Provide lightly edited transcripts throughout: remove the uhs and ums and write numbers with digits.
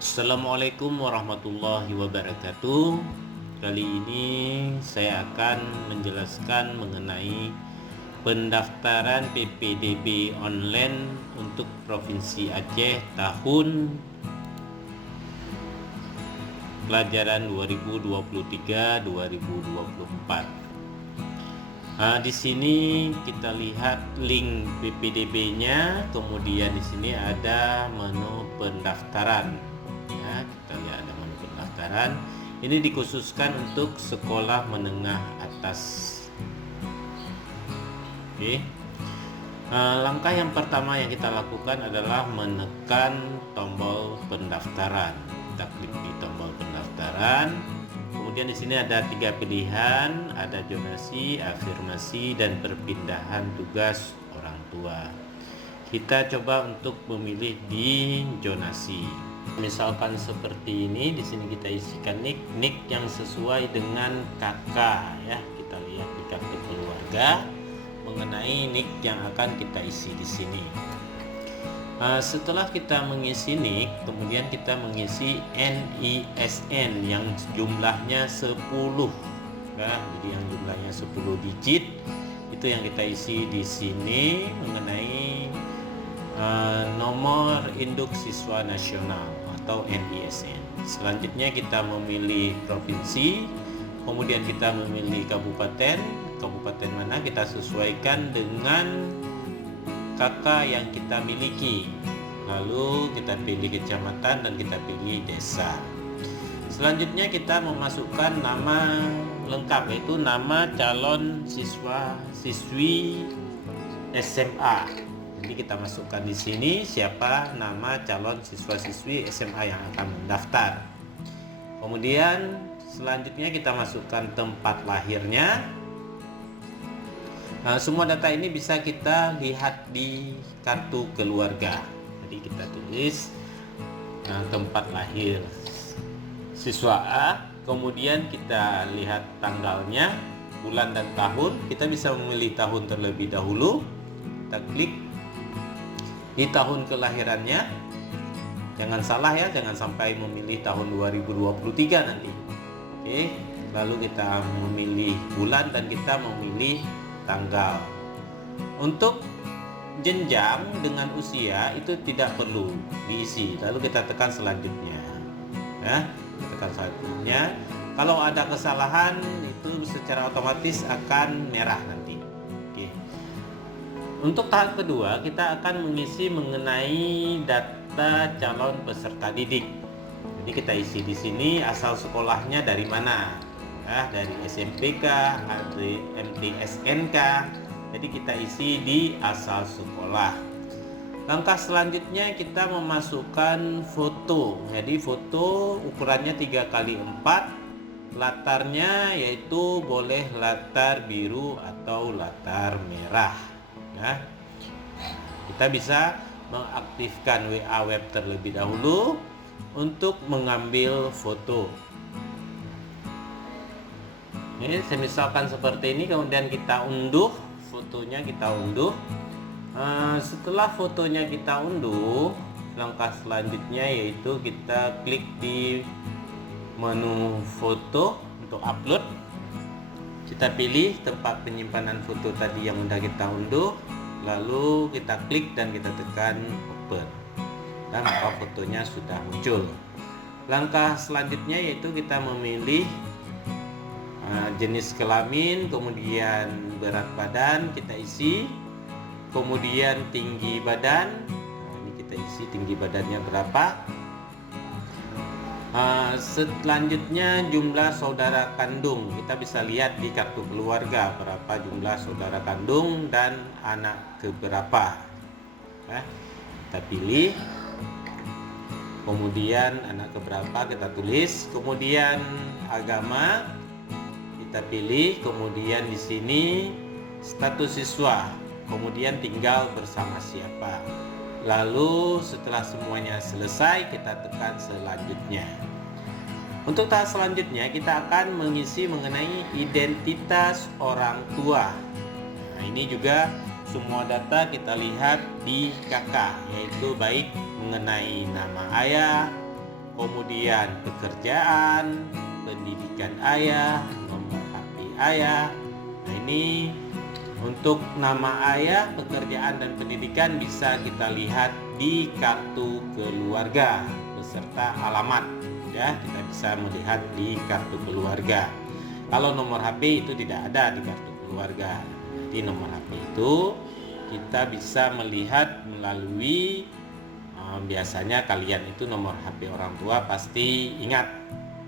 Assalamualaikum warahmatullahi wabarakatuh. Kali ini saya akan menjelaskan mengenai pendaftaran PPDB online untuk Provinsi Aceh tahun pelajaran 2023-2024. Di sini kita lihat link PPDB-nya, kemudian di sini ada menu pendaftaran. Ya, kita lihat ada menu pendaftaran. Ini dikhususkan untuk sekolah menengah atas. Oke. Langkah yang pertama yang kita lakukan adalah menekan tombol pendaftaran. Kita klik di tombol pendaftaran. Kemudian di sini ada 3 pilihan, ada zonasi, afirmasi, dan perpindahan tugas orang tua. Kita coba untuk memilih di zonasi. Misalkan seperti ini, di sini kita isikan nik yang sesuai dengan kakak ya. Kita lihat di kartu keluarga mengenai nik yang akan kita isi di sini. Setelah kita mengisi nik, kemudian kita mengisi NISN yang jumlahnya 10 ya. Jadi yang jumlahnya 10 digit itu yang kita isi di sini mengenai nomor induk siswa nasional atau NISN. Selanjutnya kita memilih provinsi, kemudian kita memilih kabupaten mana kita sesuaikan dengan kakak yang kita miliki. Lalu kita pilih kecamatan dan kita pilih desa. Selanjutnya kita memasukkan nama lengkap, yaitu nama calon siswi SMA. Jadi kita masukkan di sini siapa nama calon siswa-siswi SMA yang akan mendaftar. Kemudian selanjutnya kita masukkan tempat lahirnya. Semua data ini bisa kita lihat di kartu keluarga. Jadi kita tulis tempat lahir siswa A, kemudian kita lihat tanggalnya, bulan dan tahun. Kita bisa memilih tahun terlebih dahulu. Kita klik di tahun kelahirannya. Jangan salah ya, jangan sampai memilih tahun 2023 nanti. Oke, lalu kita memilih bulan dan kita memilih tanggal. Untuk jenjang dengan usia itu tidak perlu diisi. Lalu kita tekan selanjutnya. Ya, tekan selanjutnya. Kalau ada kesalahan itu secara otomatis akan merah nanti. Oke. Untuk tahap kedua kita akan mengisi mengenai data calon peserta didik. Jadi kita isi di sini asal sekolahnya dari mana. Dari SMPK, dari MTSNK. Jadi kita isi di asal sekolah. Langkah selanjutnya kita memasukkan foto. Jadi foto ukurannya 3x4. Latarnya yaitu boleh latar biru atau latar merah ya. Kita bisa mengaktifkan WA web terlebih dahulu untuk mengambil foto. Ini misalkan seperti ini, kemudian kita unduh fotonya, setelah fotonya kita unduh, langkah selanjutnya yaitu kita klik di menu foto untuk upload. Kita pilih tempat penyimpanan foto tadi yang sudah kita unduh, lalu kita klik dan kita tekan open, dan maka fotonya sudah muncul. Langkah selanjutnya yaitu kita memilih jenis kelamin, kemudian berat badan kita isi, kemudian tinggi badan. Ini kita isi tinggi badannya berapa. Selanjutnya jumlah saudara kandung, kita bisa lihat di kartu keluarga berapa jumlah saudara kandung dan anak keberapa. Kita pilih, kemudian anak keberapa kita tulis, kemudian agama kita pilih, kemudian di sini status siswa, kemudian tinggal bersama siapa. Lalu setelah semuanya selesai kita tekan selanjutnya. Untuk tahap selanjutnya kita akan mengisi mengenai identitas orang tua. Nah, ini juga semua data kita lihat di KK, yaitu baik mengenai nama ayah, kemudian pekerjaan, pendidikan ayah, nomor HP ayah. Nah, ini untuk nama ayah, pekerjaan, dan pendidikan bisa kita lihat di kartu keluarga beserta alamat. Ya, kita bisa melihat di kartu keluarga. Kalau nomor HP itu tidak ada di kartu keluarga. Jadi nomor HP itu kita bisa melihat melalui biasanya kalian itu nomor HP orang tua pasti ingat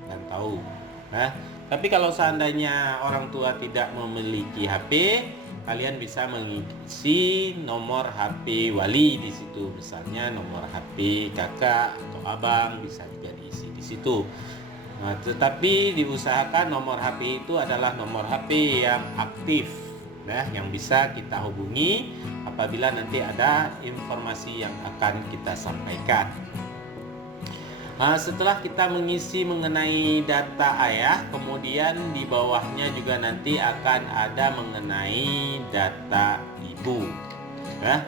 dan tahu. Nah, tapi kalau seandainya orang tua tidak memiliki HP, kalian bisa mengisi nomor HP wali di situ. Misalnya nomor HP kakak atau abang bisa juga diisi di situ. Nah, tetapi diusahakan nomor HP itu adalah nomor HP yang aktif, nah, yang bisa kita hubungi apabila nanti ada informasi yang akan kita sampaikan. Nah, setelah kita mengisi mengenai data ayah, kemudian di bawahnya juga nanti akan ada mengenai data ibu. Ya.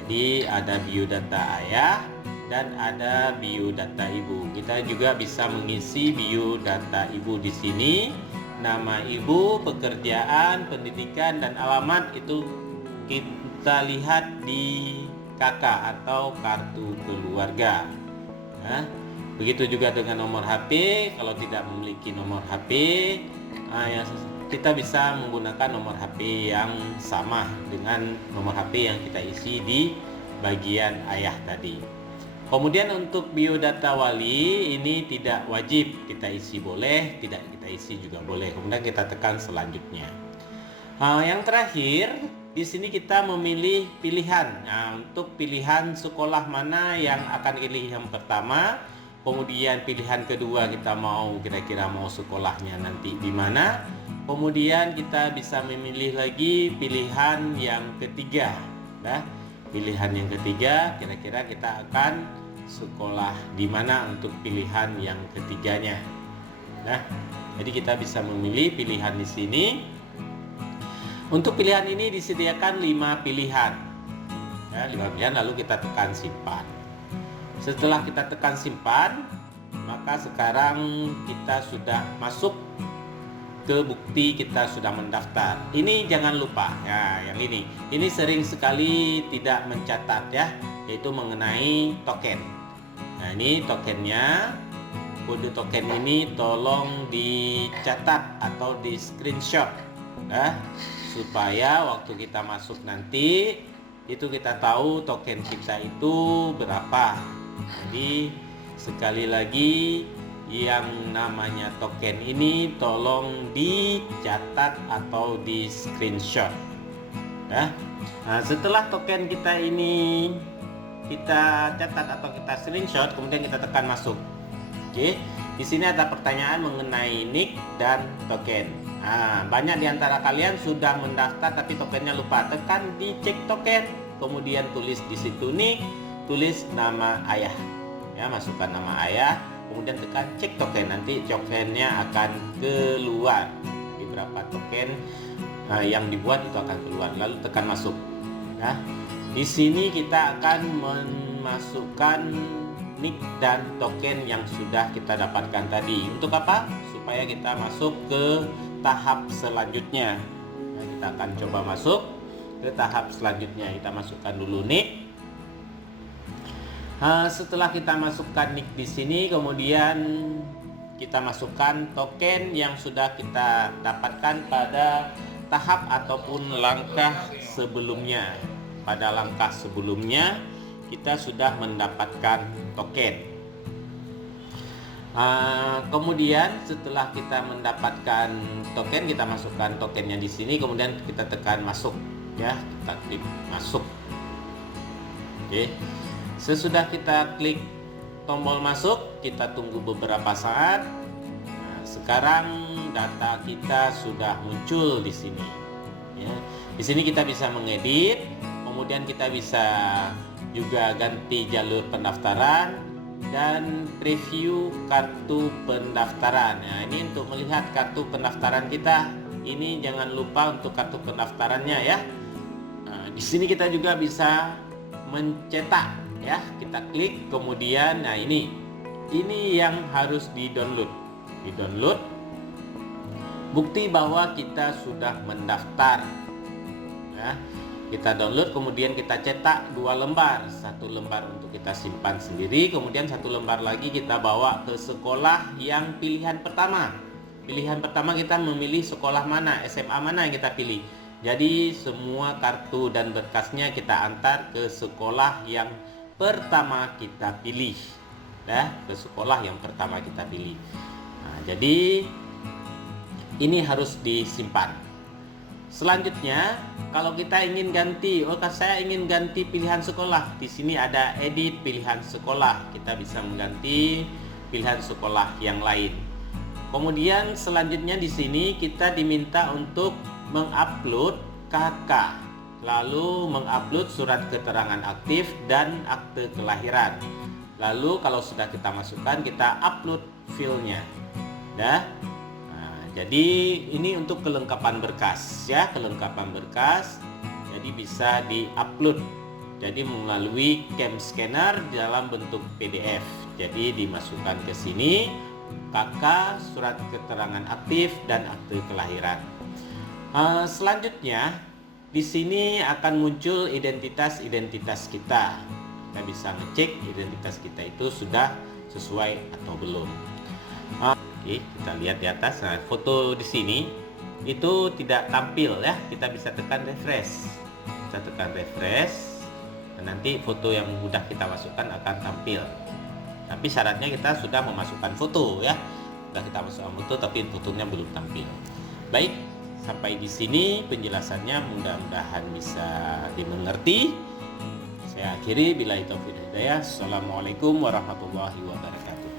Jadi ada biodata ayah dan ada biodata ibu. Kita juga bisa mengisi biodata ibu di sini. Nama ibu, pekerjaan, pendidikan, dan alamat itu kita lihat di KK atau kartu keluarga. Nah, begitu juga dengan nomor HP. Kalau tidak memiliki nomor HP, kita bisa menggunakan nomor HP yang sama dengan nomor HP yang kita isi di bagian ayah tadi. Kemudian untuk biodata wali ini tidak wajib kita isi, boleh, tidak kita isi juga boleh. Kemudian kita tekan selanjutnya. Yang terakhir di sini kita memilih pilihan. Nah, untuk pilihan sekolah mana yang akan pilih yang pertama, kemudian pilihan kedua kita mau kira-kira mau sekolahnya nanti di mana. Kemudian kita bisa memilih lagi pilihan yang ketiga. Nah, pilihan yang ketiga kira-kira kita akan sekolah di mana untuk pilihan yang ketiganya. Nah, jadi kita bisa memilih pilihan di sini. Untuk pilihan ini disediakan 5 pilihan. Ya, 5 pilihan lalu kita tekan simpan. Setelah kita tekan simpan, maka sekarang kita sudah masuk ke bukti kita sudah mendaftar. Ini jangan lupa ya, yang ini. Ini sering sekali tidak mencatat ya, yaitu mengenai token. Nah, ini tokennya. Kode token ini tolong dicatat atau di screenshot ya, supaya waktu kita masuk nanti itu kita tahu token kita itu berapa. Jadi sekali lagi yang namanya token ini tolong dicatat atau di screenshot ya. Nah, setelah token kita ini kita catat atau kita screenshot, kemudian kita tekan masuk. Oke, di sini ada pertanyaan mengenai nick dan token. Nah, banyak di antara kalian sudah mendaftar tapi tokennya lupa. Tekan di cek token, kemudian tulis di situ nick, tulis nama ayah. Ya, masukkan nama ayah, kemudian tekan cek token. Nanti tokennya akan keluar. Jadi berapa token yang dibuat itu akan keluar. Lalu tekan masuk. Nah, di sini kita akan memasukkan nick dan token yang sudah kita dapatkan tadi. Untuk apa? Supaya kita masuk ke tahap selanjutnya. Nah, kita akan coba masuk ke tahap selanjutnya. Kita masukkan dulu nick. Setelah kita masukkan nick di sini, kemudian kita masukkan token yang sudah kita dapatkan pada tahap ataupun langkah sebelumnya. Pada langkah sebelumnya kita sudah mendapatkan token. Kemudian setelah kita mendapatkan token, kita masukkan tokennya di sini, kemudian kita tekan masuk ya, kita klik masuk. Oke. Sesudah kita klik tombol masuk, kita tunggu beberapa saat. Nah, sekarang data kita sudah muncul di sini. Ya. Di sini kita bisa mengedit, kemudian kita bisa juga ganti jalur pendaftaran dan preview kartu pendaftaran. Nah, ini untuk melihat kartu pendaftaran kita. Ini jangan lupa untuk kartu pendaftarannya ya. Nah, di sini kita juga bisa mencetak ya. Kita klik kemudian, nah ini ini yang harus di-download. Di-download bukti bahwa kita sudah mendaftar. Ya, kita download, kemudian kita cetak 2 lembar. 1 lembar untuk kita simpan sendiri, kemudian 1 lembar lagi kita bawa ke sekolah yang pilihan pertama. Pilihan pertama kita memilih sekolah mana, SMA mana yang kita pilih. Jadi semua kartu dan berkasnya kita antar ke sekolah yang pertama kita pilih. Ya, ke sekolah yang pertama kita pilih. Nah, jadi ini harus disimpan. Selanjutnya, kalau kita ingin ganti, saya ingin ganti pilihan sekolah. Di sini ada edit pilihan sekolah. Kita bisa mengganti pilihan sekolah yang lain. Kemudian selanjutnya di sini kita diminta untuk mengupload KK, lalu mengupload surat keterangan aktif dan akte kelahiran. Lalu kalau sudah kita masukkan, kita upload filenya. Jadi ini untuk kelengkapan berkas ya, kelengkapan berkas. Jadi bisa di-upload. Jadi melalui cam scanner dalam bentuk PDF. Jadi dimasukkan ke sini KK, surat keterangan aktif dan akte kelahiran. Selanjutnya di sini akan muncul identitas kita. Kita bisa ngecek identitas kita itu sudah sesuai atau belum. Oke, kita lihat di atas. Nah, foto di sini itu tidak tampil ya. Kita bisa tekan refresh. Kita tekan refresh. Dan nanti foto yang sudah kita masukkan akan tampil. Tapi syaratnya kita sudah memasukkan foto ya. Sudah kita masukkan foto tapi fotonya belum tampil. Baik, sampai di sini penjelasannya, mudah-mudahan bisa dimengerti. Saya akhiri, billahi taufiq wal hidayah. Assalamualaikum warahmatullahi wabarakatuh.